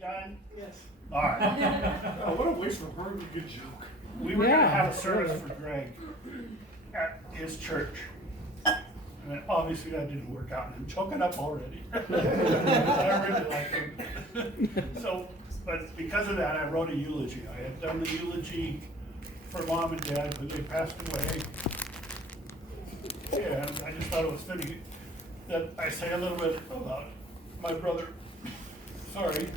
done? Yes. All right. Oh, what a waste of a very good joke. We were gonna have a service for Greg at his church. And obviously that didn't work out, and I'm choking up already. I really like him. So, but because of that, I wrote a eulogy. I had done the eulogy for Mom and Dad when they passed away. And I just thought it was fitting that I say a little bit about my brother. Sorry.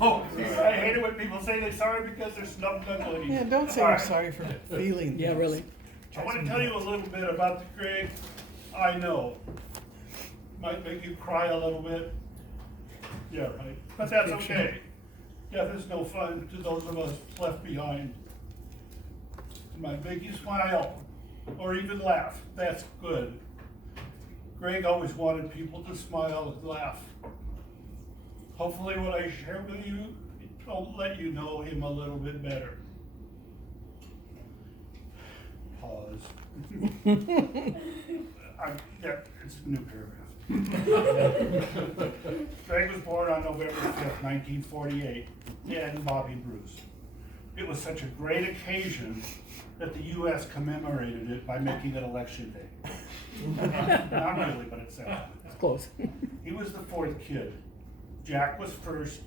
Oh, I hate it when people say they're sorry because they're snub knuckling. Yeah, don't say All you're right. sorry for feeling. Yeah, really. I want to tell you a little bit about the Greg I know. Might make you cry a little bit. Yeah, right. But that's okay. Death is no fun to those of us left behind. It might make you smile or even laugh. That's good. Greg always wanted people to smile and laugh. Hopefully what I share with you will let you know him a little bit better. Pause. Yeah, it's a new paragraph. Greg was born on November 5th, 1948, in Bobby Bruce. It was such a great occasion that the U.S. commemorated it by making it election day. Not really, but it sounds. It's close. He was the fourth kid. Jack was first,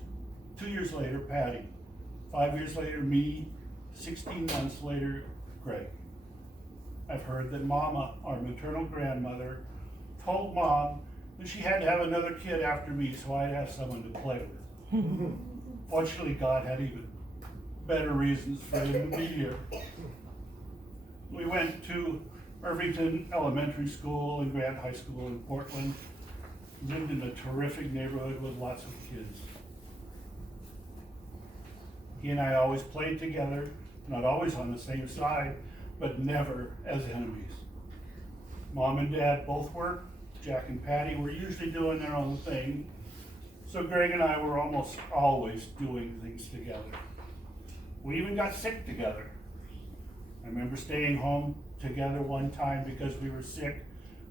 2 years later, Patty. 5 years later, me. 16 months later, Greg. I've heard that Mama, our maternal grandmother, told Mom that she had to have another kid after me so I'd have someone to play with. Fortunately, God had even better reasons for him to be here. We went to Irvington Elementary School and Grant High School in Portland. Lived in a terrific neighborhood with lots of kids. He and I always played together, not always on the same side, but never as enemies. Mom and Dad both worked. Jack and Patty were usually doing their own thing. So Greg and I were almost always doing things together. We even got sick together. I remember staying home together one time because we were sick,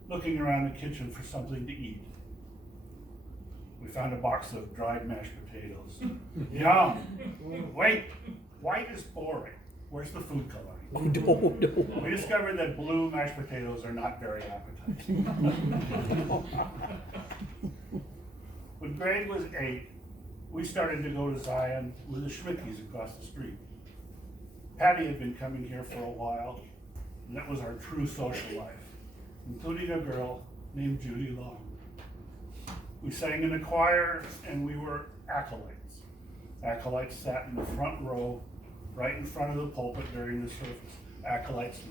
looking around the kitchen for something to eat. We found a box of dried mashed potatoes. Yum! Wait, white is boring. Where's the food coloring? Oh, no. We discovered that blue mashed potatoes are not very appetizing. When Greg was 8, we started to go to Zion with the Schmickeys across the street. Patty had been coming here for a while, and that was our true social life, including a girl named Judy Long. We sang in the choir, and we were acolytes. Acolytes sat in the front row, right in front of the pulpit during the service. Acolytes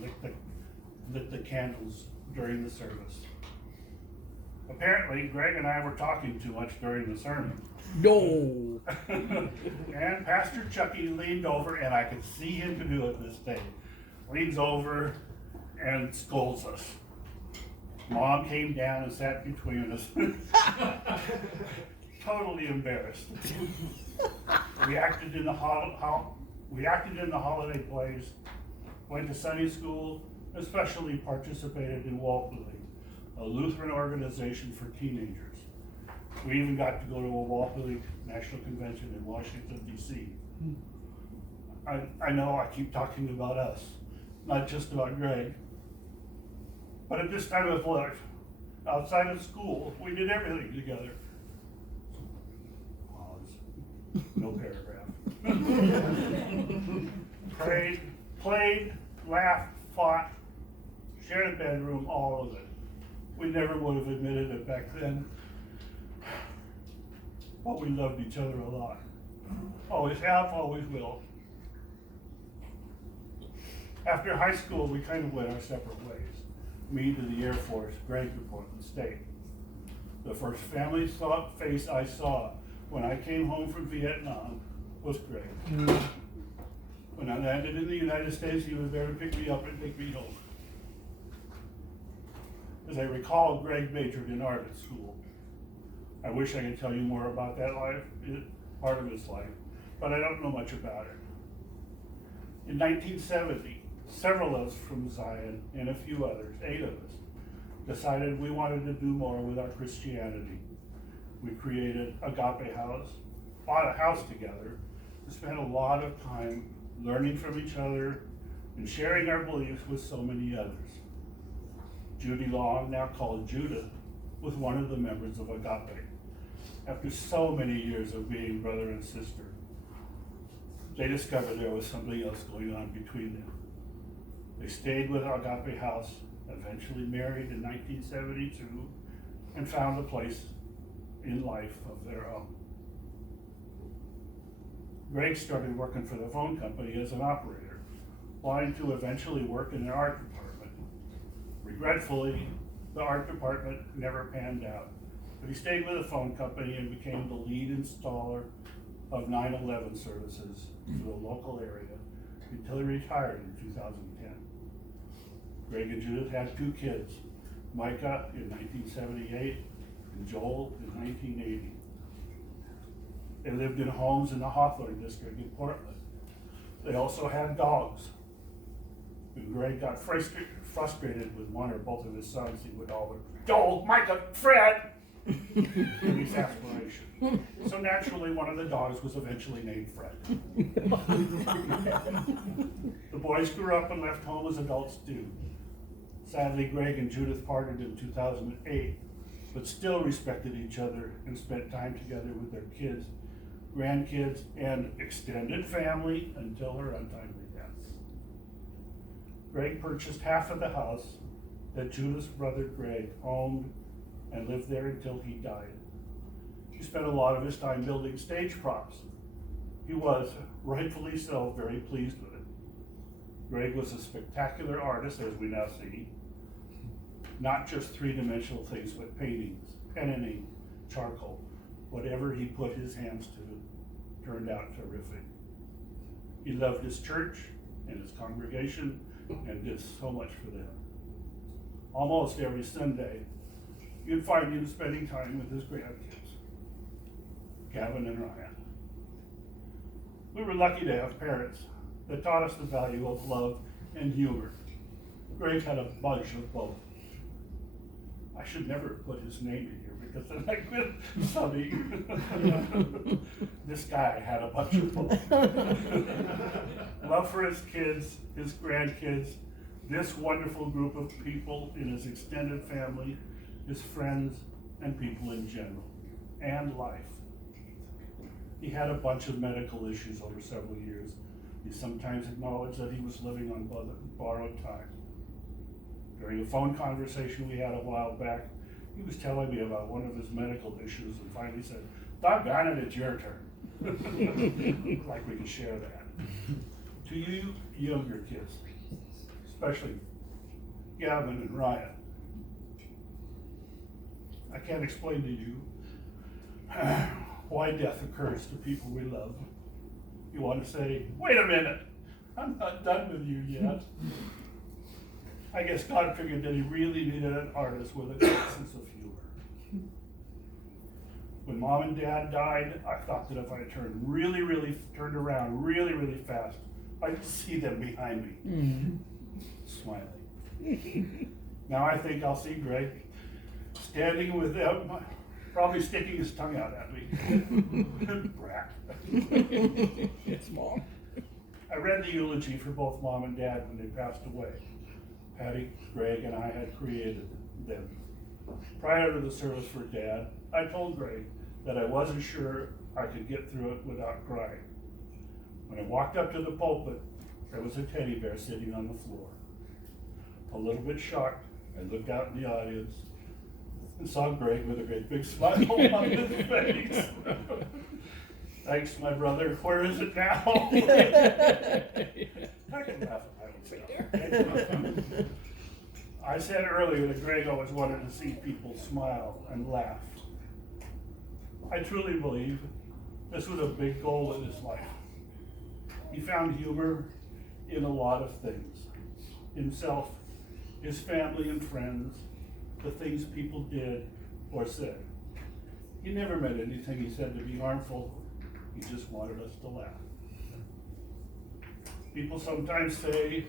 lit the candles during the service. Apparently, Greg and I were talking too much during the sermon. No. And Pastor Chucky leaned over, and I could see him to do it this day. Leans over and scolds us. Mom came down and sat between us. Totally embarrassed. We acted in the holiday plays, went to Sunday school, especially participated in Walpole, a Lutheran organization for teenagers. We even got to go to a Walpole National Convention in Washington, D.C. I know I keep talking about us, not just about Greg. But at this time of life, outside of school, we did everything together. Pause. No paragraph. Prayed, played, laughed, fought, shared a bedroom, all of it. We never would have admitted it back then. But we loved each other a lot. Always have, always will. After high school, we kind of went our separate ways. Me to the Air Force, Greg to Portland State. The first family face I saw when I came home from Vietnam was Greg. When I landed in the United States, he was there to pick me up and take me home. As I recall, Greg majored in art at school. I wish I could tell you more about that life, part of his life, but I don't know much about it. In 1970, several of us from Zion and a few others, 8 of us, decided we wanted to do more with our Christianity. We created Agape House, bought a house together and spent a lot of time learning from each other and sharing our beliefs with so many others. Judy Long, now called Judah, was one of the members of Agape. After so many years of being brother and sister, they discovered there was something else going on between them. They stayed with Agape House, eventually married in 1972, and found a place in life of their own. Greg started working for the phone company as an operator, wanting to eventually work in the art department. Regretfully, the art department never panned out, but he stayed with the phone company and became the lead installer of 911 services to the local area until he retired in 2010. Greg and Judith had 2 kids, Micah in 1978 and Joel in 1980. They lived in homes in the Hawthorne district in Portland. They also had dogs. When Greg got frustrated with one or both of his sons, he would always, Joel, Micah, Fred! in exasperation. So naturally, one of the dogs was eventually named Fred. The boys grew up and left home as adults do. Sadly, Greg and Judith parted in 2008, but still respected each other and spent time together with their kids, grandkids, and extended family until her untimely death. Greg purchased half of the house that Judith's brother Greg owned and lived there until he died. He spent a lot of his time building stage props. He was, rightfully so, very pleased with it. Greg was a spectacular artist, as we now see. Not just three-dimensional things, but paintings, pen and ink, charcoal. Whatever he put his hands to turned out terrific. He loved his church and his congregation and did so much for them. Almost every Sunday, you'd find him spending time with his grandkids, Gavin and Ryan. We were lucky to have parents that taught us the value of love and humor. Greg had a bunch of both. I should never put his name in here because then I quit Sonny. This guy had a bunch of both. Love for his kids, his grandkids, this wonderful group of people in his extended family, his friends, and people in general, and life. He had a bunch of medical issues over several years. He sometimes acknowledged that he was living on borrowed time. During a phone conversation we had a while back, he was telling me about one of his medical issues and finally said, "Doggone it, it's your turn." Like we can share that. To you younger kids, especially Gavin and Ryan, I can't explain to you why death occurs to people we love. You want to say, wait a minute, I'm not done with you yet. I guess God figured that he really needed an artist with a good sense of humor. When Mom and Dad died, I thought that if I turned around really fast, I'd see them behind me, smiling. Now I think I'll see Greg standing with them, probably sticking his tongue out at me. Brat. Yes, Mom. I read the eulogy for both Mom and Dad when they passed away. Patty, Greg, and I had created them. Prior to the service for Dad, I told Greg that I wasn't sure I could get through it without crying. When I walked up to the pulpit, there was a teddy bear sitting on the floor. A little bit shocked, I looked out in the audience and saw Greg with a great big smile on his face. Thanks, my brother. Where is it now? I can laugh at my own stuff. I said earlier that Greg always wanted to see people smile and laugh. I truly believe this was a big goal in his life. He found humor in a lot of things. Himself, his family and friends, the things people did or said. He never meant anything he said to be harmful. He just wanted us to laugh. People sometimes say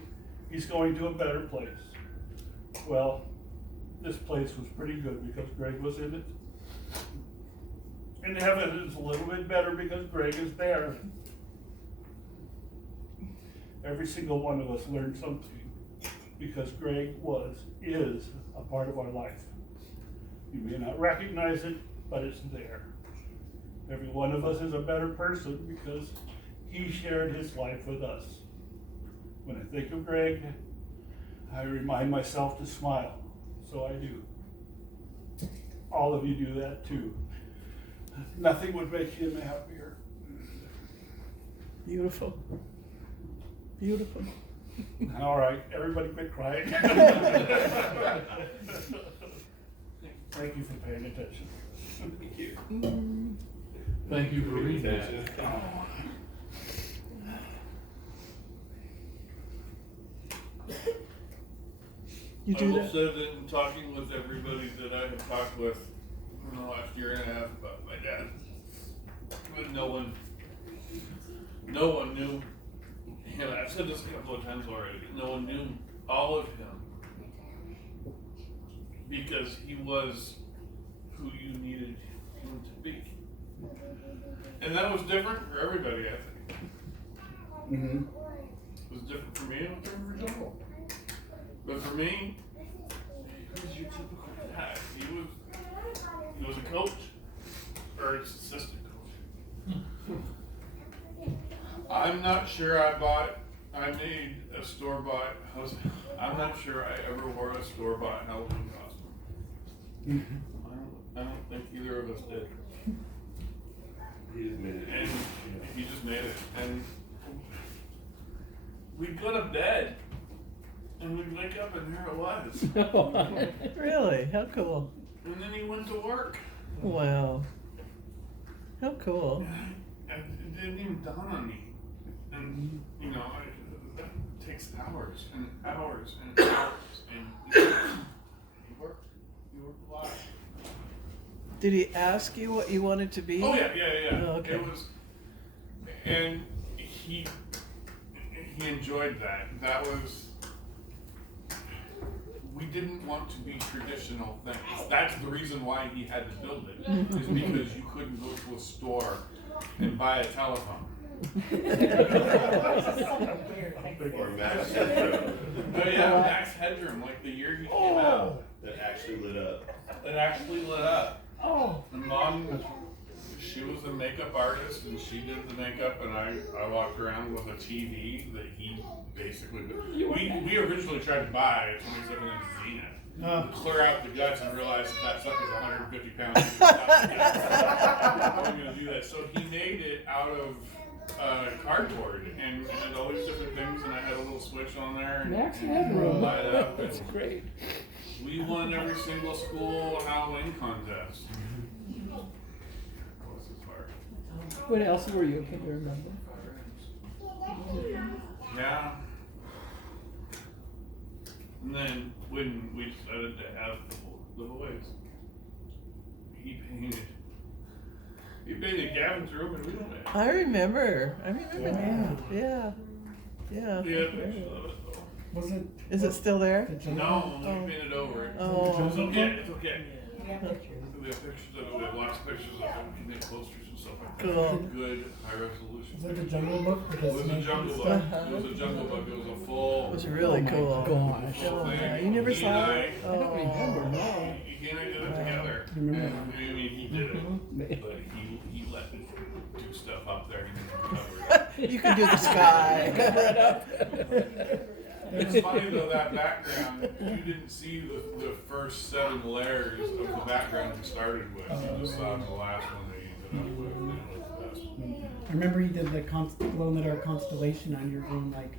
he's going to a better place. Well, this place was pretty good because Greg was in it. In heaven, it's a little bit better because Greg is there. Every single one of us learned something because Greg is a part of our life. You may not recognize it, but it's there. Every one of us is a better person because he shared his life with us. When I think of Greg, I remind myself to smile, so I do. All of you do that too. Nothing would make him happier. Beautiful. Beautiful. All right, everybody quit crying. Thank you for paying attention. Thank you. Thank you for reading that. You I do will that? say that in talking with everybody that I have talked with in the last year and a half about my dad, but no one knew him. I've said this a couple of times already. No one knew all of him because he was who you needed him to be, and that was different for everybody. I think Mm-hmm. it was different for me. It was different for Joel. But for me, he was your typical dad. He was a coach, or his assistant coach. I'm not sure I made a store-bought husband. I'm not sure I ever wore a store-bought Halloween costume. I don't think either of us did. He just made it. And he just made it. And we'd go to bed. And we'd wake up and there it was. Really? How cool. And then he went to work. Wow. How cool. And it didn't even dawn on me. And, you know, that takes hours and hours and hours. And he worked a lot. Did he ask you what you wanted to be? Oh, yeah. Oh, okay. It was, and he enjoyed that. That was, we didn't want to be traditional things. That's the reason why he had to build it, is because you couldn't go to a store and buy a telephone. Or Max Headroom Oh yeah, Max Headroom, like the year he came out, that actually lit up. it actually lit up. Oh. And Mom, she was a makeup artist and she did the makeup, and I walked around with a TV that he basically, we originally tried to buy a 27-inch Zenith. Clear out the guts and realize that sucker's 150 pounds. I'm gonna do that. So he made it out of cardboard and had all these different things, and I had a little switch on there. And, Max and Headroom. light up. That's great. We won every single school Halloween contest. Bless his heart. What else were you? Can you remember? Yeah. And then when we decided to have giveaways, he painted Gavin's room in real man. I remember that. Yeah. Yeah, pictures of it though. Was it? Is it still there? No, we painted over it. Oh. It's okay, it's okay. We have pictures of it, we have lots of pictures of it, we can make posters and stuff like that. Cool. Good, high resolution. Was it the Jungle Book? It was a jungle book, it was a jungle book, it was a full. It was really cool. Gosh. Oh, thing. yeah. You never He saw and it? I don't remember, no. He and I did it together. Remember And, I mean, he did it, but he let me do stuff up there, he didn't cover it. You can do the sky. Cover it up. It's funny though, that background, you didn't see the first 7 layers of the background we started with. You just saw the last one that you ended up with, and it was the best. I remember he did the glow in the dark constellation on your own, like.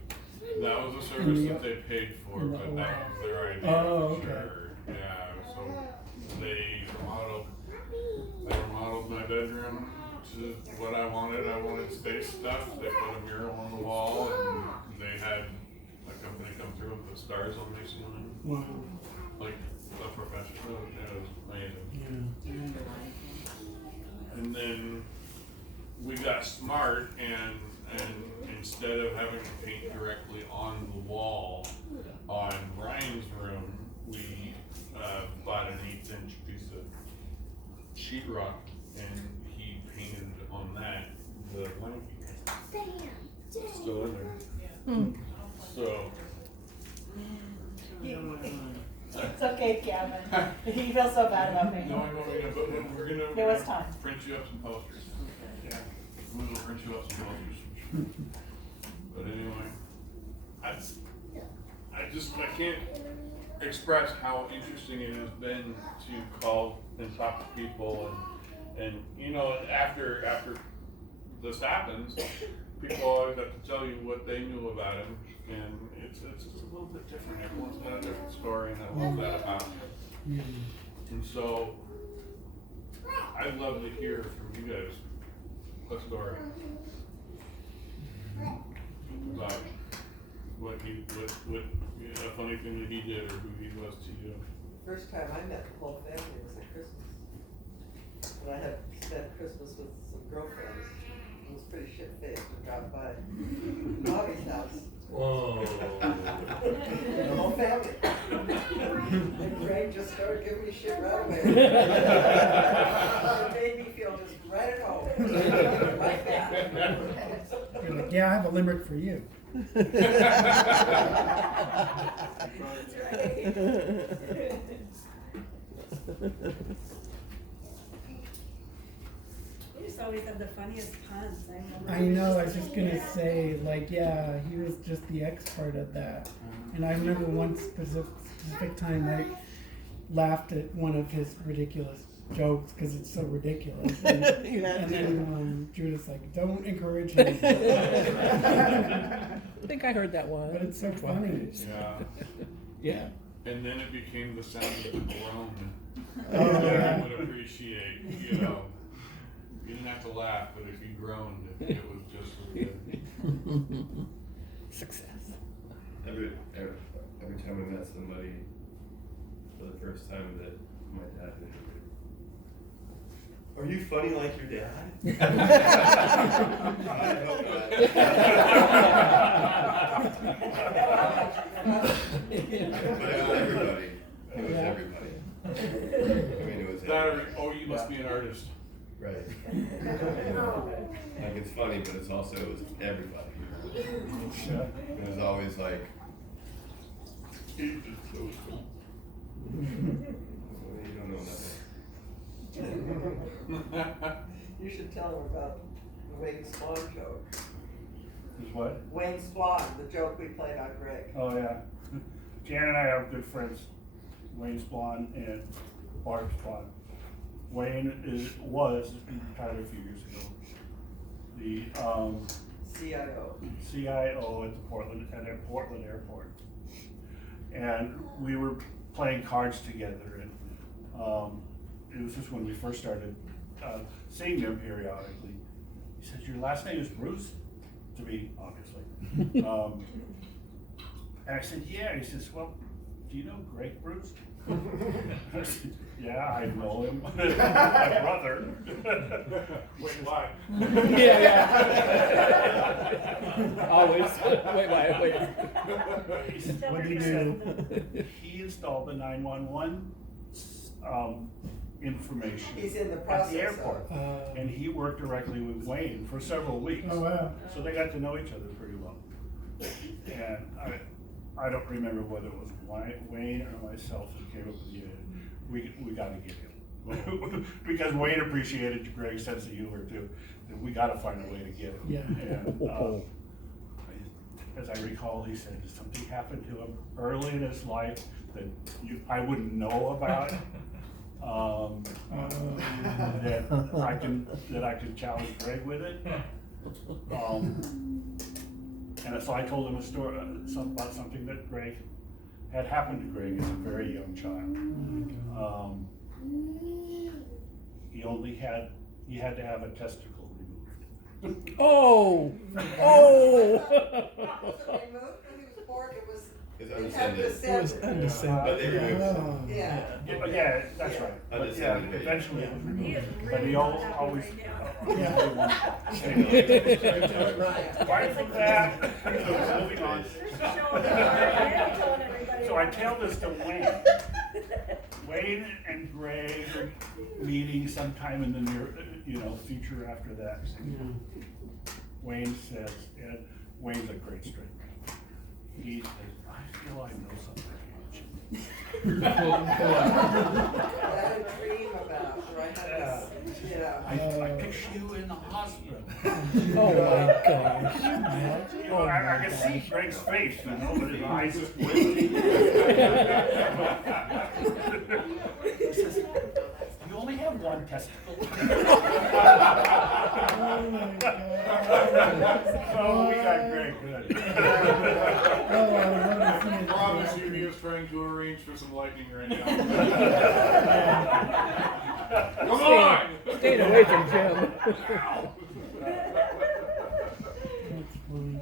That was a service that they paid for, but that was their idea, Oh, for okay. sure. Yeah, so they remodeled my bedroom to what I wanted. I wanted space stuff. They put a mural on the wall, and they had a company come through and put stars on my ceiling. Wow. Like a professional. It was amazing. Yeah. And then we got smart, and instead of having to paint directly on the wall on Ryan's room, we bought an 1/8-inch piece of sheetrock, and he still in there. Hmm. So, It's okay, Kevin. You feel so bad about me. no, I won't, but we're gonna. There was time. Print you up some posters. Yeah. We'll print you up some posters. But anyway, I can't express how interesting it has been to call and talk to people and you know, after this happens, people always have to tell you what they knew about him, and it's a little bit different. Everyone's got a different story and what's that about. Yeah. And so I'd love to hear from you guys a story about what a funny thing that he did or who he was to you. First time I met the whole family was at Christmas. And I had spent Christmas with some girlfriends. It was pretty shit-faced to drop by Bobby's house. Whoa. The whole family. And Greg just started giving me shit right away. It made me feel just right at home. Right back. You're like, yeah, I have a limerick for you. You just always have the funniest puns. I know, I was just gonna say, like, yeah, he was just the expert at that. And I remember one specific time I laughed at one of his ridiculous jokes because it's so ridiculous. And, You had and to. then Judith's like, don't encourage him. I think I heard that one. But it's so funny. Yeah. Yeah. And then it became the sound of the groan. Oh, That yeah. I would appreciate, you know. You didn't have to laugh, but if you groaned, it was just as good. Success. Every time we met somebody for the first time that my dad interviewed, are you funny like your dad? I hope not. But it was everybody. It was everybody. I mean, it was That or, everybody. oh, you must be an artist. Right. Like it's funny, but it's also it was everybody. It was always like, you don't know nothing. You should tell him about the Wayne Swan joke. Is what? Wayne Swan, the joke we played on Greg. Oh, yeah. Jan and I are good friends, Wayne Swan and Barb Swan. Wayne was retired a few years ago. The CIO. CIO at the Portland Airport. And we were playing cards together, and it was just when we first started seeing him periodically. He said, "Your last name is Bruce?" To me, obviously. And I said, "Yeah." He says, "Well, do you know Greg Bruce?" I said, "Yeah, I know him. My brother." Wait, why? Always. Wait. He said, What do you do? he installed the 911 information He's in the at process the airport. of. And he worked directly with Wayne for several weeks. Oh, wow. So they got to know each other pretty well. And I don't remember whether it was Wayne or myself that came up with the idea. We got to get him. Because Wayne appreciated Greg's sense of humor too. And we got to find a way to get him. Yeah. And as I recall, he said something happened to him early in his life that I wouldn't know about. That I can challenge Greg with it. And so I told him a story about something that Greg had happened to Greg as a very young child. He had to have a testicle removed. Oh! So they moved when he was born, it was. It's it had undescended. It was undescended. But they removed it. Oh. Yeah. Yeah, that's right. But yeah, Undescended baby. eventually it was He removed. is But really he not happy always. right now. Apart from that, moving on. So I tell this to Wayne. Wayne and Greg are meeting sometime in the near, future after that. Wayne says, and Wayne's a great straight man. He says, I feel I know something. I had a dream about, where I had this, yeah. I picture you in the hospital. Oh my gosh. You know, I can see Greg's face, you know, but his eyes just waiting. He says, you only have one testicle. Oh my God. Oh, we got Greg good. Oh, I love to see I it. promise you, he was trying to arrange for some lightning right now. Come on! Staying away from Jim. That's funny.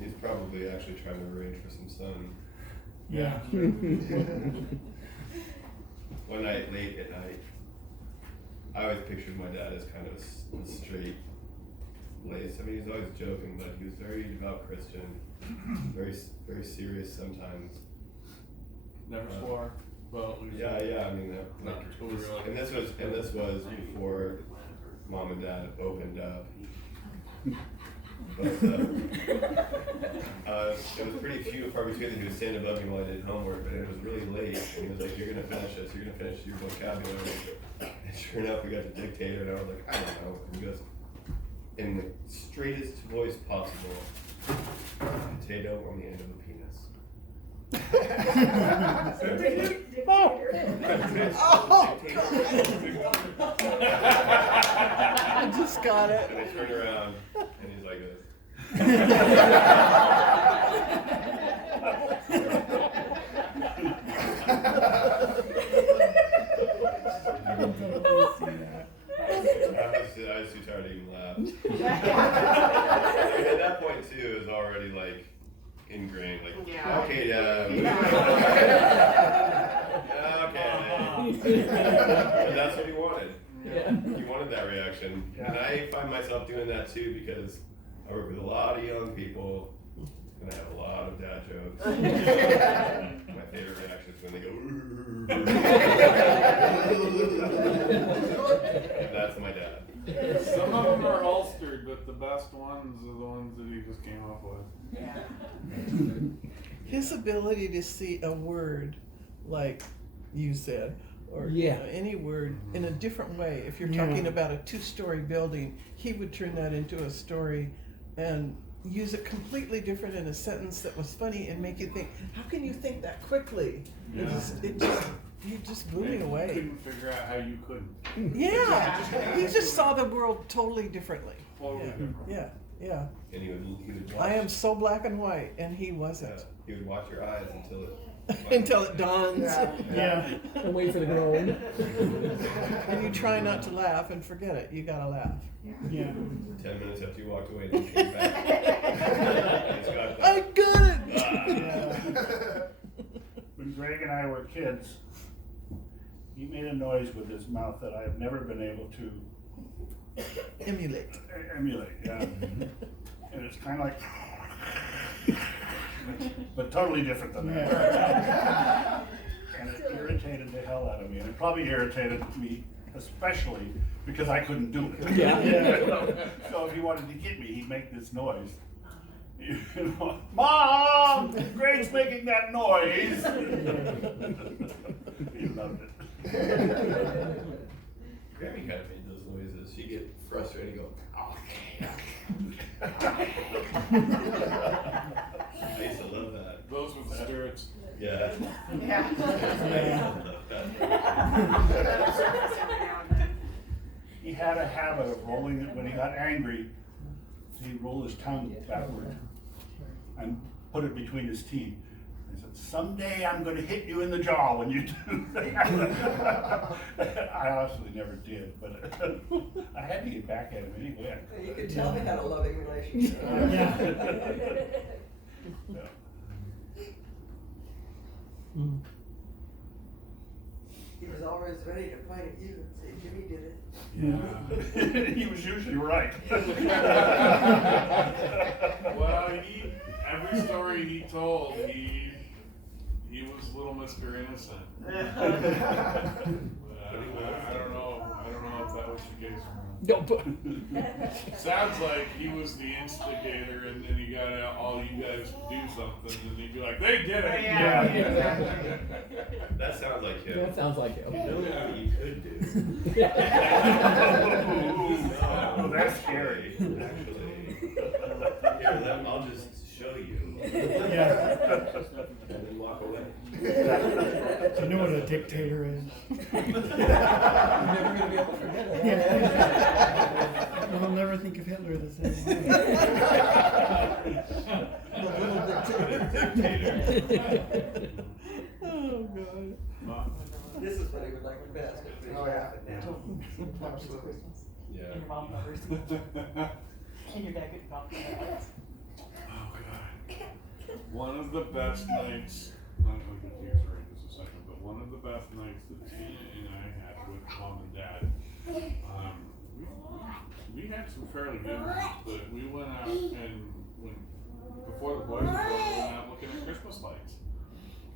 He's probably actually trying to arrange for some sun. Yeah. One night, late at night, I always pictured my dad as kind of a straight laced. I mean, he was always joking, but he was very devout Christian, very serious sometimes. Never swore. Well, at least Yeah. I mean, Not until we realized- and this was before Mom and Dad opened up. But it was pretty few and far between that he would stand above me while I did homework, but it was really late, and he was like, "You're gonna finish this. You're gonna finish your vocabulary." And sure enough, we got to dictator, and I was like, "I don't know." And he goes, in the straightest voice possible, "Potato on the end of a penis." I just got it. And I turned around, and he's like this. I can totally see that. I was too tired to even laugh. At that point too, it was already like ingrained. Like, okay, okay. And that's what he wanted. Yeah. He wanted that reaction, and I find myself doing that too because I work with a lot of young people, and I have a lot of dad jokes. My favorite reaction is when they go, "Ooh." And that's my dad. Some of them are holstered, but the best ones are the ones that he just came up with. His ability to see a word, like you said, or Yeah. any word in a different way. If you're Yeah. talking about a 2-story building, he would turn that into a story and use it completely different in a sentence that was funny and make you think, how can you think that quickly? Yeah. You just blew me You away. couldn't figure out how you couldn't. Yeah, he just saw the world totally differently. Totally different. Yeah. And he would watch. I am so black and white, and he wasn't. He would watch your eyes until it. Until it dawns. Yeah. And wait for the groan. And you try not to laugh and forget it. You gotta laugh. Yeah. 10 minutes after you walked away, and he came back. It's got I that. got it! Yeah. When Greg and I were kids, he made a noise with his mouth that I have never been able to Emulate. emulate, yeah. And it's kind of like, but totally different than that. And it irritated the hell out of me, and it probably irritated me especially because I couldn't do it. Yeah. So if he wanted to get me, he'd make this noise. You know, Mom, Greg's making that noise. He loved it. Grammy kind of made those noises. She'd get frustrated and go, okay. I used to love that. Those were the spirits. Yeah. He had a habit of rolling it when he got angry. He'd roll his tongue backward and put it between his teeth. He said, "Someday I'm going to hit you in the jaw when you do that." I honestly never did, but I had to get back at him anyway. I could. You could tell they had a loving relationship. Yeah. He was always ready to point at you and say, Jimmy did it. Yeah. He was usually right. Well, every story he told, he was little Mr. Innocent. I don't know if that was the case. No, but Sounds like he was the instigator, and then he got out all you guys to do something, and he'd be like, "They did it." Yeah. That sounds like him. that sounds like him. You know what you could do? Oh, that's scary. Actually, here, I'll just show you. Yeah. And then walk away. Do you know what a dictator is? You're never gonna be able to forget it. Yeah. I'll never think of Hitler the same way. Oh, God. This is what he would like the best, but he's laughing now. Yeah. And your mom numbers. And your dad couldn't talk to you. Oh God. One of the best nights, I'm going to get to yours right just a second, but one of the best nights that Tina and I had with mom and dad, we had some fairly good ones, but we went out and before the boys were born, we went out looking at Christmas lights.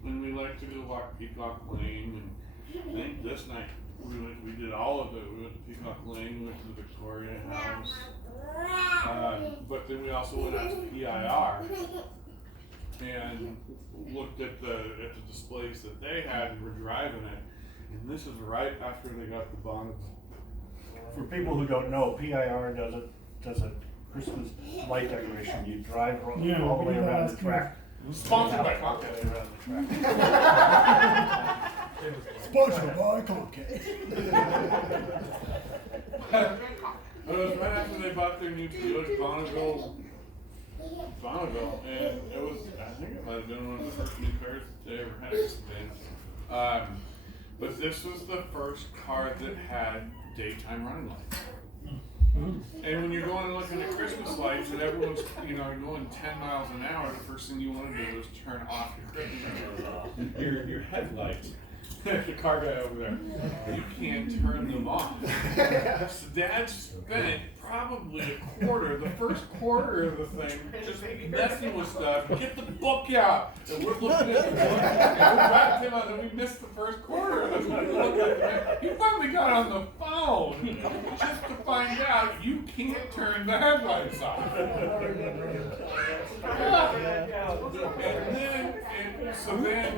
And we like to go walk Peacock Lane, and I think this night we did all of it. We went to Peacock Lane, we went to the Victoria House, but then we also went out to PIR and looked at the displays that they had and were driving it. And this is right after they got the Bonneville. For people who don't know, PIR does a Christmas light decoration. You drive all Yeah, the we way did that around last the track. Sponsored by All Comcast. the way around the track. Sponsored by Comcast. It was right after they bought their new Buick Bonneville, and it was, I think it might have been one of the first new cars that they ever had. But this was the first car that had daytime running lights. And when you're going and looking at Christmas lights and everyone's, going 10 miles an hour, the first thing you want to do is turn off your headlights. The car guy over there. You can't turn them off. So Dad spent probably the first quarter of the thing, just messing with stuff. Get the book out. And we're looking at the book. And we're back to him and we missed the first quarter. And we looked at him. He finally got on the phone just to find out you can't turn the headlights off. So then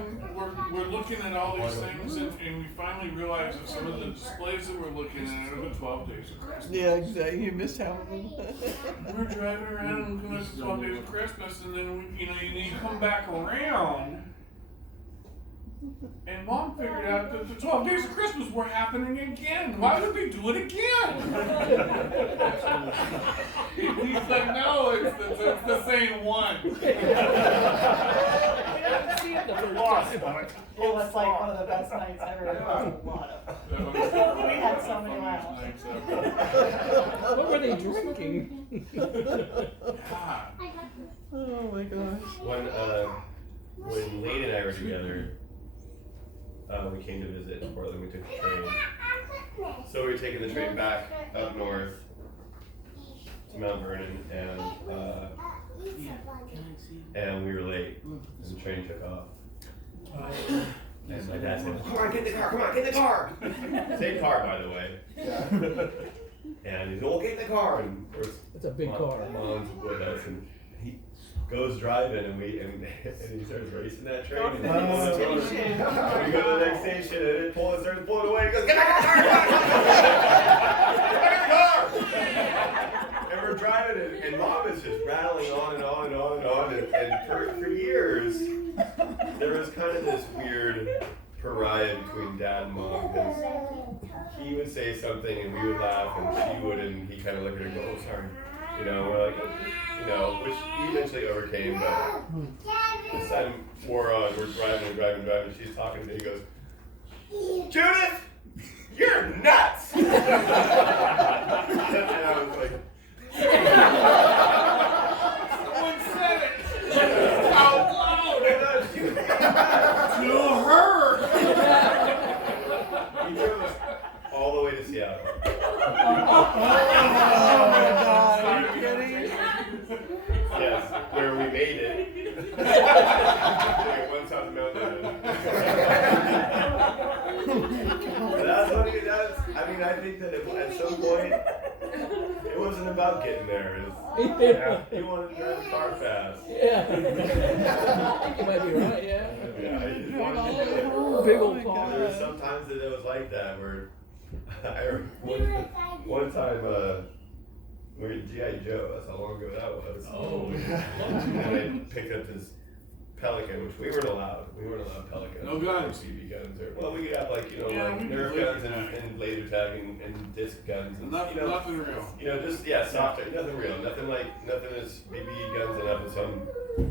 we're looking at all these things, and we finally realized that some of the displays that we're looking at are the 12 Days of Christmas. Yeah, exactly. You missed half of them. We're driving around and looking at the 12 Days of Christmas, and then you come back around, and Mom figured out that the 12 Days of Christmas were happening again. Why would we do it again? He said, no, it's the same one. It was like one of the best nights ever. There was a lot of them. We had so many laughs. What were they drinking? God. Oh my gosh. When Lane and I were together, we came to visit in Portland, we took the train. So we were taking the train back up north to Mount Vernon, and we were late, and the train took off. And my dad said, come on, get in the car, come on, get in the car! Same car, by the way. And he's all get in the car, and of course, It's a big car. Mom's with us, and he goes driving, and he starts racing that train. And we go to the next station, and it starts pulling away. He goes, get back in the car! Get back in the car! And we're driving, and Mom is just rattling on and on and on and on, and for years, there was kind of this weird pariah between Dad and Mom, because he would say something and we would laugh and she wouldn't, and he kind of looked at her and go, oh, sorry. We're like, which he eventually overcame, but this time wore on, we're driving, she's talking to me, he goes, Judith, you're nuts! And I was like, Someone said it out loud to her. he drove us all the way to Seattle. Oh my God, are you kidding? Yes, where we made it. One South Mountain. That's funny. I I mean, I think that at some point, it wasn't about getting there. He wanted to drive the car fast. Yeah. I think you might be right, yeah. Yeah, he just wanted to do it. Big old There car. were some times that it was like that, where one time, we were in G.I. Joe, that's how long ago that was. Oh, And I picked up this Pelican, which we weren't allowed. We weren't allowed Pelicans. No guns. BB guns. Well, we could have like, Yeah, like we could Nerf live guns with that. and laser tag and disc guns. And, Nothing real. just, soft, nothing real. Nothing as BB guns and nothing. So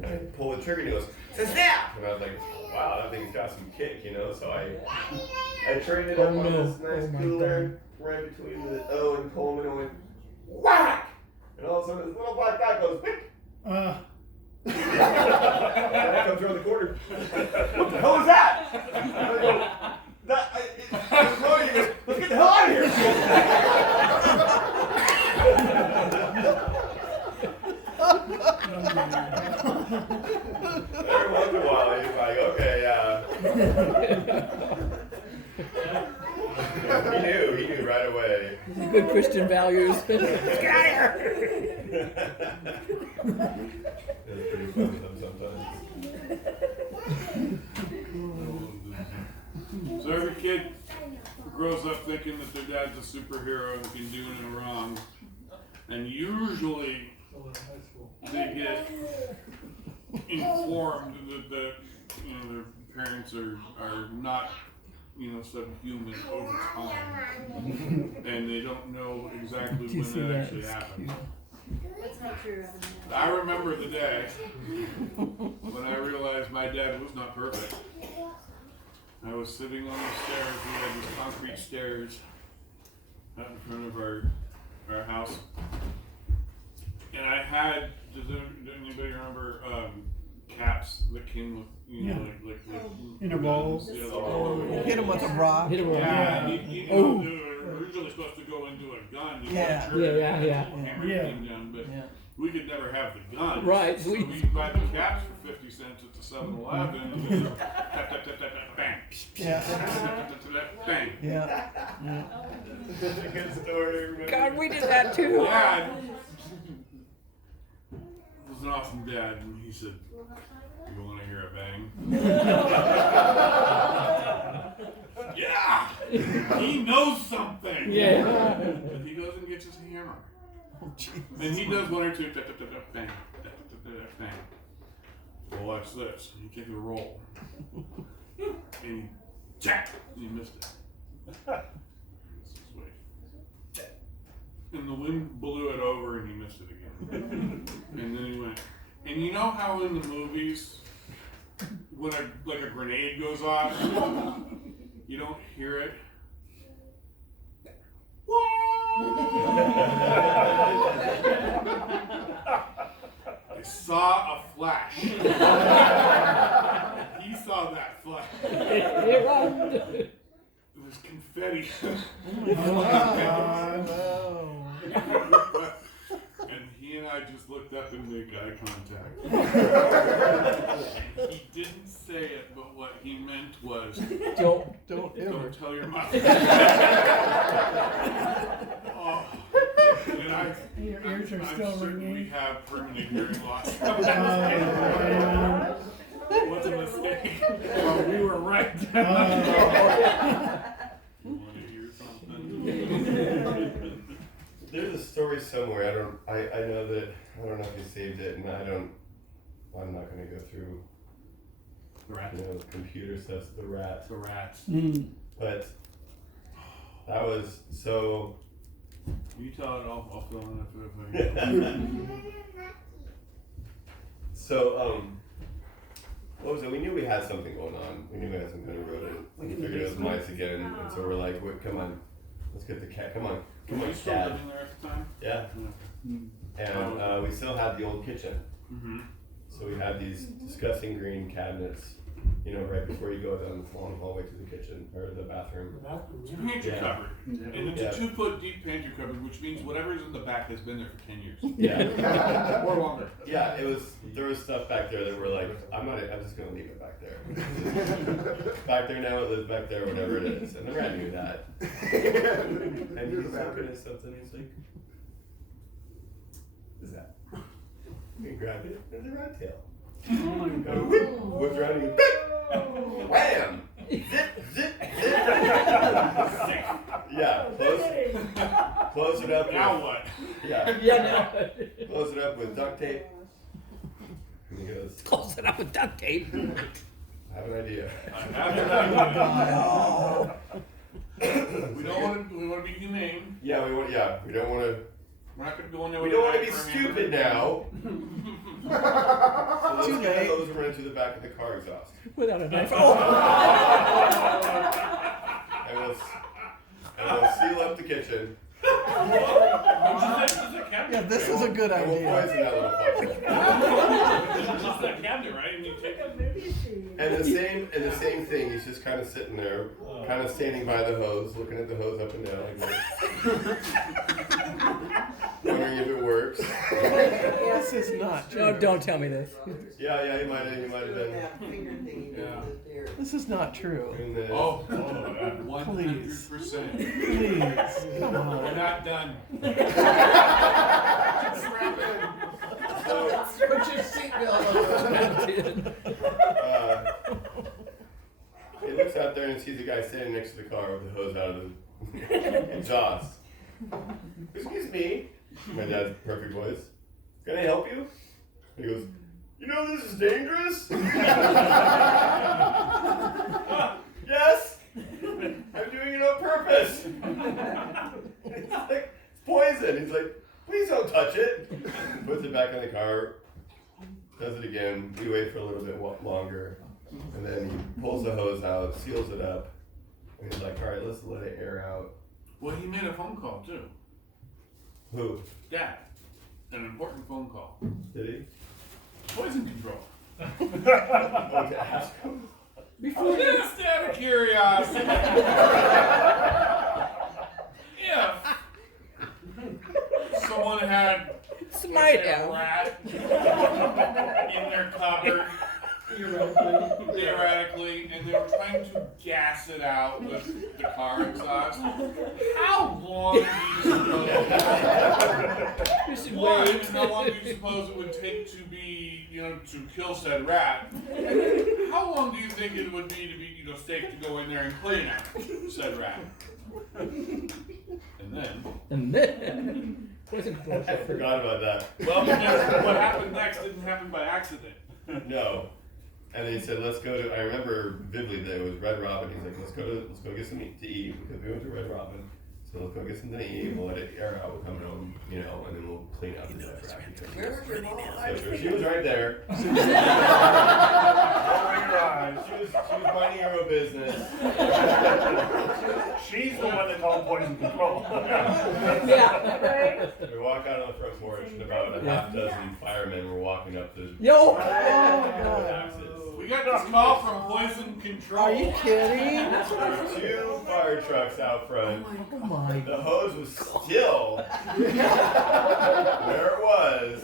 I pull the trigger and he goes, snap! And I was like, wow, that thing's got some kick, So I trained it up on this nice cooler right between the O and Coleman and went, whack! And all of a sudden this little black guy goes, whip! And I comes around the corner. What the hell was that? And I go, it's Roddy. He goes, let's get the hell out of here. Every once in a while, he's like, okay, He knew right away. Good Christian values. Get out of here! It's pretty funny sometimes. So every kid grows up thinking that their dad's a superhero and can do no wrong, and usually they get informed that their parents are not subhuman over time, and they don't know exactly Do you see when that that? actually It's happened. That's not true. I remember the day when I realized my dad was not perfect. I was sitting on the stairs. We had these concrete stairs out in front of our house, and I had. Does anybody remember caps that came with like In a roll. Yeah, the roll. Hit him with a rock. Hit him with a Yeah, rock. they were originally supposed to go into a gun. Yeah. Yeah. Hammer Yeah. came down, but Yeah. we could never have the gun. Right, So we- we'd buy the caps for 50 cents at the 7-Eleven and then tap, tap, tap, tap, tap, bang. Yeah. Tap, tap, tap, tap, tap, bang. Yeah. That's a good story. God, we did that too. Dad was an awesome dad, and he said, "You want to hear a bang?" Yeah, he knows something. Yeah. And he goes and gets his hammer, and he does one or two, tap, tap, tap, tap, bang, tap, tap, tap, tap, bang. Well, watch this. And he takes a roll, and he jack, and he missed it. And the wind blew it over and he missed it again. And then he went, and you know how in the movies, when a grenade goes off, you don't hear it? I saw a flash. He saw that flash. It was. It was confetti. Oh. And he and I just looked up and made eye contact. And he didn't say it, but what he meant was, Don't ever. don't tell your mother. Oh. And Your ears are I'm still certain we ringing. have permanent hearing loss. Oh, It was a mistake. Well, we were right. You want to hear something? There's a story somewhere. I know that. I don't know if he saved it, and I'm not going to go through. The rats. Computer stuff. The rats. The rats. But that was so. You tell it, I'll fill in if I So what was it? We knew we had something going on. We knew we had some kind of rodent. We figured it was mice again, and so we're like, wait, come on, let's get the cat. Come on, Were you still Dad. living there at the time? Yeah. And we still had the old kitchen. Mm-hmm. So we had these disgusting green cabinets you know, right before you go down the long hallway to the kitchen or the bathroom. It's a pantry Yeah. cupboard. And it's Yeah. a 2-foot deep pantry cupboard, which means whatever's in the back has been there for 10 years. Yeah. Or longer. Yeah, there was stuff back there that were like, I'm just gonna leave it back there. Back there now, it lives back there, whatever it is. And the rat knew that. And he's looking at something, he's like, what's that? He grabbed it, there's a rat tail. Oh my God. Whipped around and he goes, wham! Zip, zip, zip. Yeah, close it up. Now with, what? Yeah. Yeah, no. Close it up with duct tape. And he goes, Close it up with duct tape. I have an idea. I We want to be humane. Yeah, we don't want to. We're not going to go in there We with don't a want to be knife or a stupid hammer. now. So let's Too get late. those run into the back of the car exhaust. Without a knife. And we'll seal up the kitchen. Yeah, this is a good And we'll idea. poison that little fucker. Just that cabinet, right? And you take it. And the same thing, he's just kind of sitting there, kind of standing by the hose, looking at the hose up and down like this. Wondering if it works. This is not No, true. don't tell me this. Yeah, he might have been. That finger thing Yeah. in the ear. This is not true. And then, Oh, 100%. Please, come We're on. not done. so, Put your seatbelt he looks out there and sees a guy standing next to the car with the hose out of the exhaust. Excuse me, my dad's perfect voice. Can I help you? And he goes, you know this is dangerous? Yes, I'm doing it on purpose. It's like, it's poison. He's like, please don't touch it. Puts it back in the car, does it again. We wait for a little bit longer. And then he pulls the hose out, seals it up. And he's like, all right, let's let it air out. Well, he made a phone call, too. Who? Dad. An important phone call. Did he? Poison control. Oh, to ask him? Before just out of curiosity. If someone had Smite a him. rat in their cupboard, theoretically, and they were trying to gas it out with the car exhaust, how long do you suppose? One, how long do you suppose it would take to be, to kill said rat? How long do you think it would be to be, safe to go in there and clean out said rat? And then, Poison I bullshit. forgot about that. well, because what happened next didn't happen by accident. No. And then he said, let's go to, I remember vividly that it was Red Robin. He's like, let's go get some to eat, because we went to Red Robin. So let's go get something to eat, we'll let it air out, we'll come home, and then we'll clean out the dead rat. Where was your mom? So she was right there. She was minding her own business. She's the one that called poison control. Yeah. We walk out on the front porch, and about a half dozen firemen were walking up the Yo. axis. We got this call from poison control. Are you kidding? There were 2 fire trucks out front. Oh my. The hose was still where it was.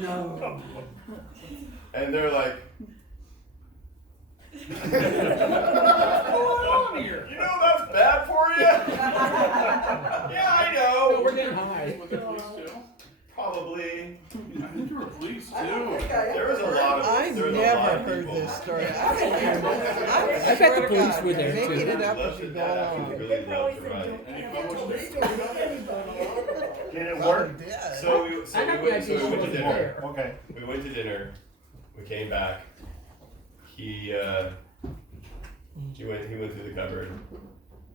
No. And they're like, What's going on here? you know that's bad for you? Yeah, I No, know. we're getting high. Was there police too? Probably. I think there were police I don't too. think There was a lot of. I there was a lot never of heard people. this story. I I bet the police were there, making too. it up Loved as you it. go Dad actually along. really loved to write. And he published it. Did it work? So we I got the went idea to she was dinner. there. Okay. We went to dinner. We came back. He went through the cupboard,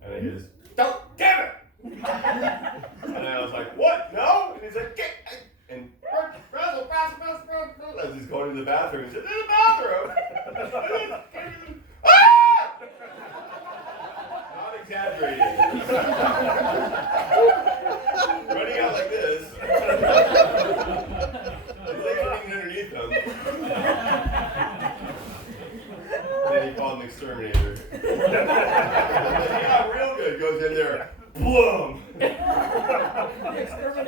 and he goes, "Don't damn it!" And I was like, "What? No?" And he's like, "Get!" And as he's going to the bathroom, he said, "In the bathroom!" Ah! Not exaggerating. Running out like this. His legs are hanging underneath him.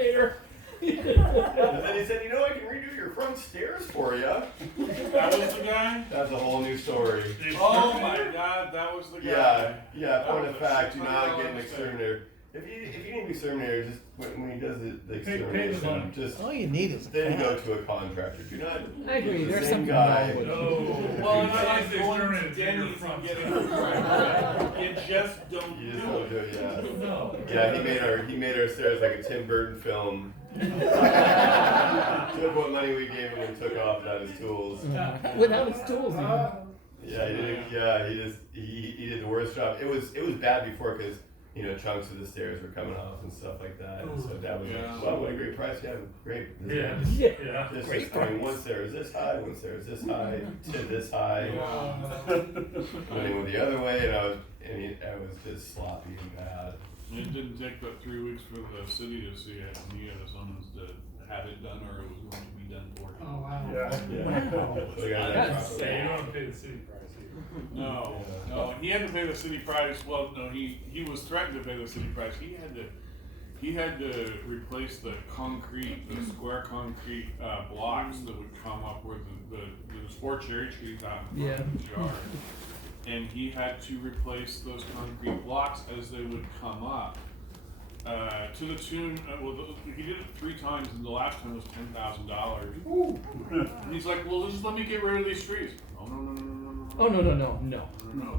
later. And then he said, I can redo your front stairs for you. That was the guy? That's a whole new story. Oh my god, that was the guy. Yeah, point was of a fact, do not get an $600 exterminator. If you need an exterminator, just when he does the Pay the extermination, money. just All you need is a then go cat. to a contractor. Do not I agree, use the there's same something guy. wrong with it. No. Well, it's like going to Denny's and getting a right. You just don't You just do don't do it. it, yeah. No. Yeah, he made our stairs like a Tim Burton film. Took what money we gave him and took off without his tools. Without his tools, even. Yeah, he did. Yeah, he did the worst job. It was bad before because chunks of the stairs were coming off and stuff like that. And so Dad was Yeah. like, "Wow, what a great price! Yeah, great. Yeah. This Great is going one stair is this high, one stair is this high, to this high." When he went the other way, and I was just sloppy and bad. It didn't take but 3 weeks for the city to see it, and he had a summons to have it done, or it was going to be done for him. Oh, wow. Yeah. So we got that That's properly. sad. have to pay the city price either. No, he had to pay the city price. Well, no, he was threatened to pay the city price. He had to replace the square concrete blocks that would come up where the sport cherry trees out in front of the yard. And he had to replace those concrete blocks as they would come up. To the tune, he did it 3 times, and the last time was $10,000. And he's like, "Well, just let me get rid of these trees." Oh no! Oh, no.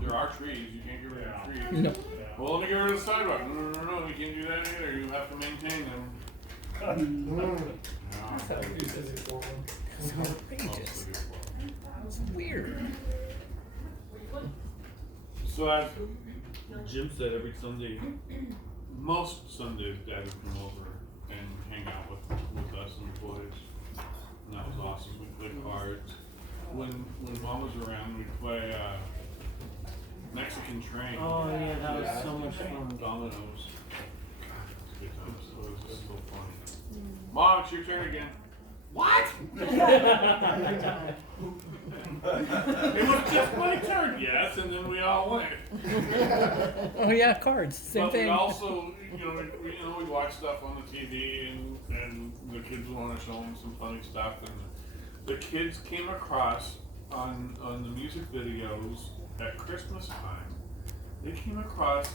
There are trees. You can't get rid of the trees. No. Well, let me get rid of the sidewalk. No, you can't do that either. You have to maintain them. That's how we do city for one. It's outrageous. It's weird. So as Jim said, every Sunday, most Sundays, Dad would come over and hang out with us and the boys, and that was awesome. We'd play cards. When Mom was around, we'd play Mexican Train. Oh, yeah, that was so much fun. Dominoes. God, it was good times. It was just so fun. Mom, it's your turn again. What? It was just my turn, yes, and then we all went. Oh yeah, cards, same But thing. we also, we watch stuff on the TV, and the kids want to show them some funny stuff, and the kids came across on the music videos at Christmas time. They came across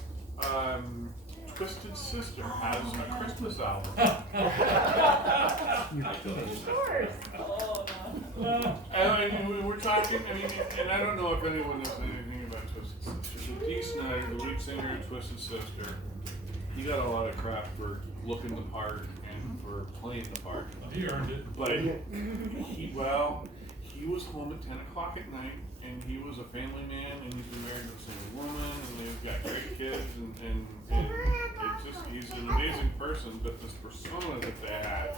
Twisted Sister has a Christmas album. Of course. Oh, no. And we were talking, and I don't know if anyone knows anything about Twisted Sister. But Dee Snider, the lead singer of Twisted Sister, he got a lot of crap for looking the part and for playing the part. He earned it. But he was home at 10 o'clock at night, and he was a family man, and he's been married to a single woman, and they've got great kids, and he's an amazing person, but this persona that they had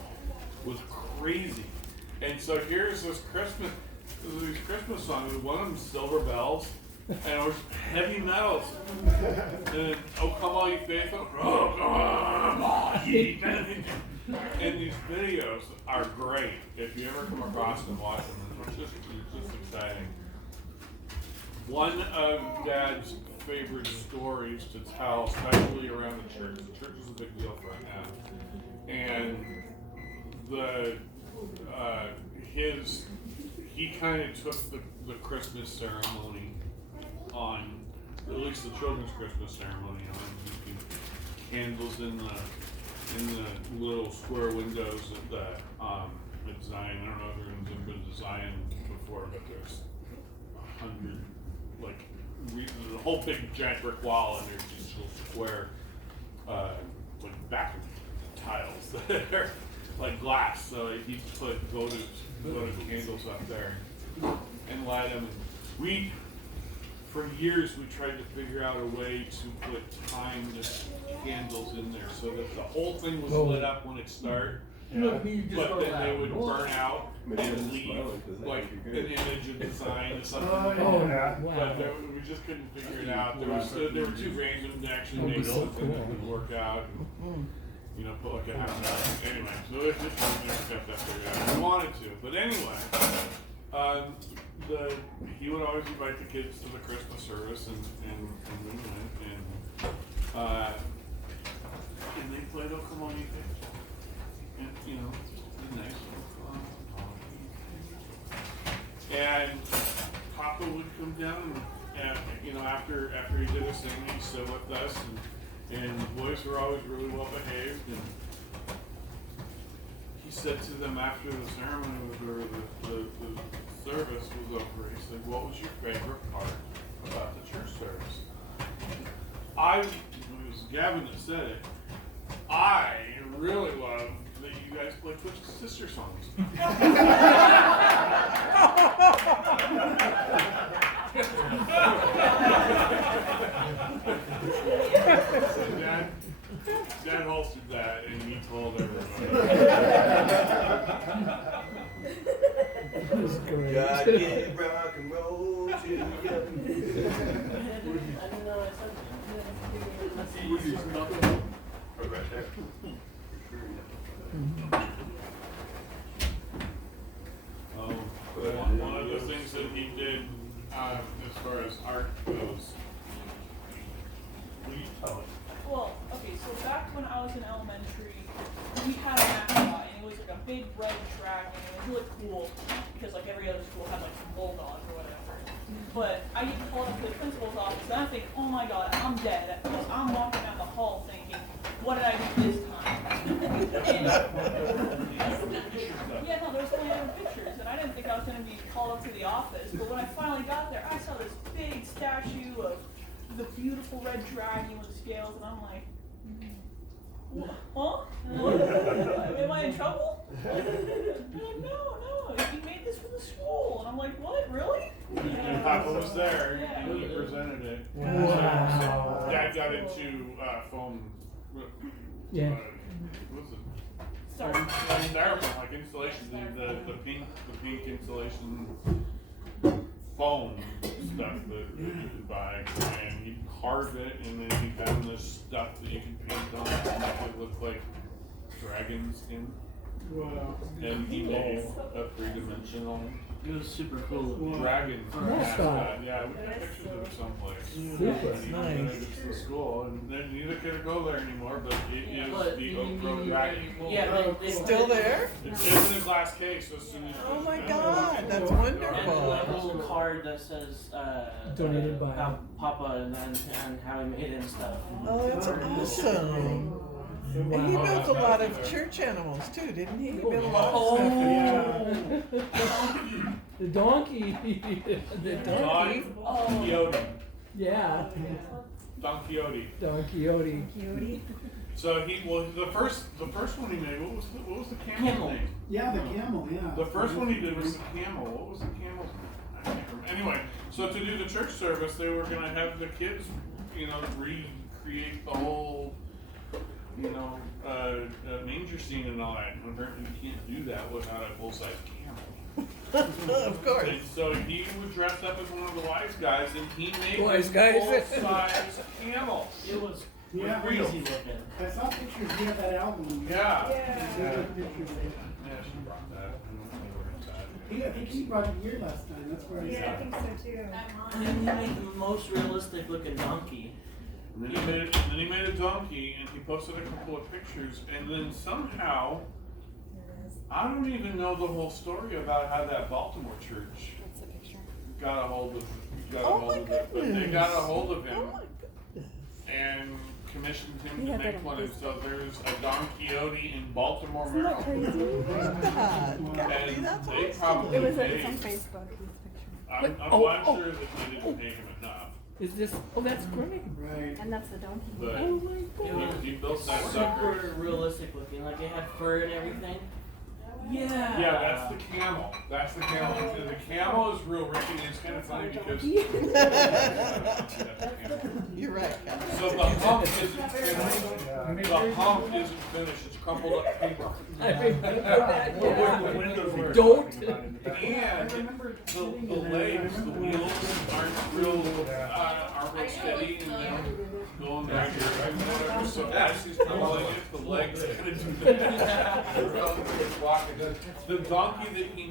was crazy. And so here's these Christmas songs, one of them Silver Bells, and it was heavy metals. And Oh Come All You Faithful, Oh Come All Ye Faithful. And these videos are great. If you ever come across them, watch them. It's just exciting. One of Dad's favorite stories to tell, especially around the church. The church is a big deal for him. And he kind of took the Christmas ceremony on, at least the children's Christmas ceremony on candles in the little square windows at Zion. I don't know if everyone's ever been to Zion before, but there's 100, there's a whole big giant brick wall, and there's these little square, back tiles that are like glass. So he put votive candles up there and light them. And for years, we tried to figure out a way to put timed candles in there so that the whole thing was lit up when it started. But then they would burn out and leave like an image of design or something. But we just couldn't figure it out. There were 2 random action names that would work out. Put like a half an hour. Anyway, so it's just got that figured out. We wanted to, but anyway, he would always invite the kids to the Christmas service, and we went, and they played "Oh Come On You Faithful." And Papa would come down and you know, after he did his thing, he'd sit with us, and the boys were always really well behaved. And he said to them after the ceremony was over, the service was over, he said, "What was your favorite part about the church service?" It was Gavin that said it. I really love that you guys play Twisted Sister songs. Dad holstered that and he told everybody. God gave rock and roll to you. I didn't know I said that. Right there. One of the things that he did as far as art goes. Will you tell it? Well, okay, so back when I was in elementary, we had a mascot, and it was like a big red dragon, and it was really cool, because like every other school had like some bulldogs or whatever. But I get called up to the principal's office, and I think, oh my god, I'm dead, because I'm walking down the hall thinking, what did I do this time? Yeah, no, there was only other pictures, and I didn't think I was going to be called up to the office, but when I finally got there, I saw this big statue of the beautiful red dragon with the scales, and I'm like, huh? Am I in trouble? They're like, no, he made this for the school. And I'm like, what, really? And Papa was there, Yeah. and he presented it. Wow. So Dad got into foam. Yeah. What was it? Sorry. Styrofoam, like insulation, the pink insulation foam stuff that you could buy, and he carved it, and then he found this stuff that you could paint on to make it look like dragon skin. Wow. And he made a three-dimensional It was super cool. dragon Mascot. Yeah, we got pictures of it someplace. Super. And he Nice. presented it to the school, and then neither could go there anymore, but it is But the Oak Road dragon. Yeah, they Still there? It's in a glass case as soon as. Oh my it's God, that's And wonderful. like a little card that says Donated by- about Papa and how he made it and stuff. Oh, that's awesome. And he built a lot of church animals too, didn't he? He built a lot of stuff. The donkey. The donkey. Don Quixote. Yeah. Don Quixote. Don Quixote. So the first one he made, what was the camel's name? Yeah, the camel, yeah. The first one he did was the camel. What was the camel's name? I can't remember. Anyway, so to do the church service, they were gonna have the kids, recreate the whole, manger scene and all that. And apparently you can't do that without a full-size camel. Of course. And so he was dressed up as one of the wise guys, and he made Wise this guys. full-size camel. It was Yeah. crazy looking. I saw pictures, he had that album. Yeah. Yeah. Yeah, she brought that. I think he brought it here last time, that's where I saw it. so too. And he made the most realistic looking donkey. And then he made a donkey, and he posted a couple of pictures, and then somehow, I don't even know the whole story about how that Baltimore church That's the picture. got a hold of Oh my it, but they goodness. got a hold of him Oh my goodness. and commissioned him You to have that make on one. And Facebook. so there's a Don Quixote in Baltimore, Isn't that Maryland. crazy? God, And that's they awesome. probably It was paid. it's on Facebook, this picture. I'm sure that they didn't pay him enough, Is this, oh, that's great. Right. And that's the donkey. but Oh my It was he built that sucker. super realistic looking. Like it had fur and everything. Yeah. Yeah, that's the camel. That's the camel. The camel is real Ricky, and it's kind of funny because You're right, Cal. so the hump isn't finished. The hump isn't finished. It's crumpled up paper. I remember that, The yeah. windows were Don't. and the legs, the wheels aren't real steady, and they're going right here, right whatever. So as he's crumbling it, the legs kind of do that. The donkey that he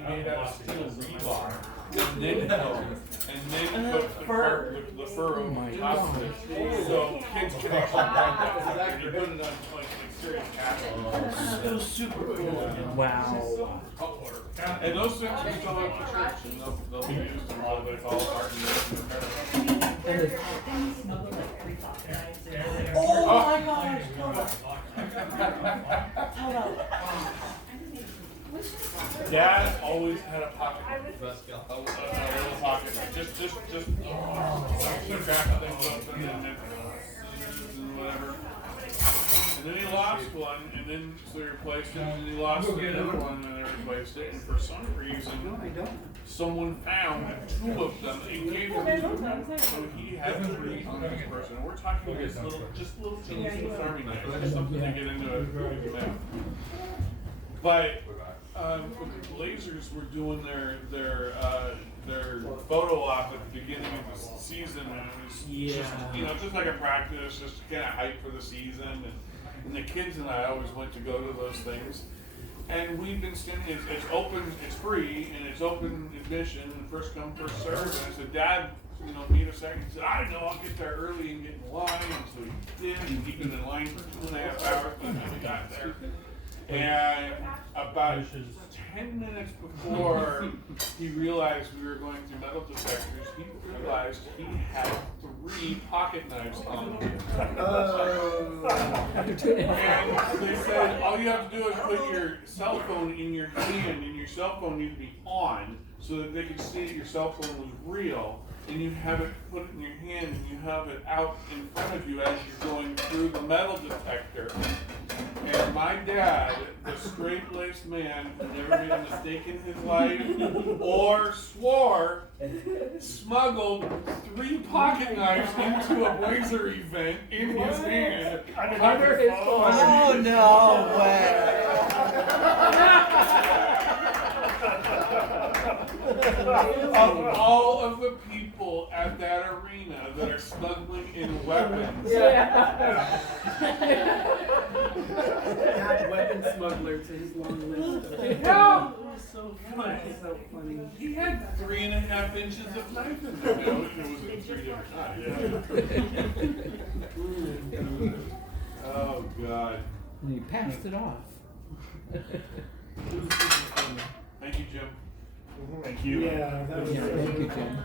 made out of steel rebar, and then put the fur over top of it, so kids can actually ride that. And you put it on like serious cattle. It was super cool looking. Wow. Cutler. And those things are still at the church, and they'll be used until they fall apart and they're And the, Smuggled like 3 pocket knives in there. Oh my gosh! Hold on. Dad always had a pocket, a little pocket, just crack things open and whatever. And then he lost one, and then so he replaced it, and then he lost another one, and they replaced it. And for some reason, someone found 2 of them and gave them to him. So he had 3 on this person. We're talking just little Swiss Army knives, just something to get into it. But the Blazers were doing their photo op at the beginning of the season, and it was just, just like a practice, just to kind of hype for the season. And the kids and I always went to go to those things. And we've been standing, it's open, it's free, and it's open admission, and first come, first serve. And I said, Dad, meet a second. He said, I know, I'll get there early and get in line. And so he did, and he'd been in line for 2.5 hours by the time we got there. And about 10 minutes before he realized we were going through metal detectors, he realized he had 3 pocket knives on him. And they said, all you have to do is put your cell phone in your hand, and your cell phone needs to be on so that they could see that your cell phone was real. And you have it put in your hand, and you have it out in front of you as you're going through the metal detector. And my dad, the straight-laced man who never made a mistake in his life or swore, smuggled 3 pocket knives into a Blazer event in his hand. under his phone. Oh, no way. Of all of the people at that arena that are smuggling in weapons. Add weapon smuggler to his long list. Yeah. It was so funny. So funny. He had 3.5 inches of knife in there. It was in 3 different knives. Oh God. And he passed it off. Thank you, Jim. Thank you. Yeah, that was Yeah, thank you, Jim.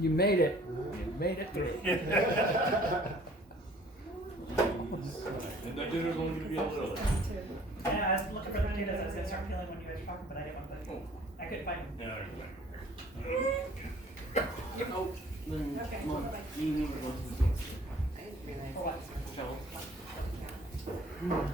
You made it. You made it through. And that dinner's only going to be a little. Yeah, I was looking for the potatoes. I was gonna start peeling when you guys were talking, but I didn't want to. I couldn't find them. Yeah, Okay. I didn't realize For what? it was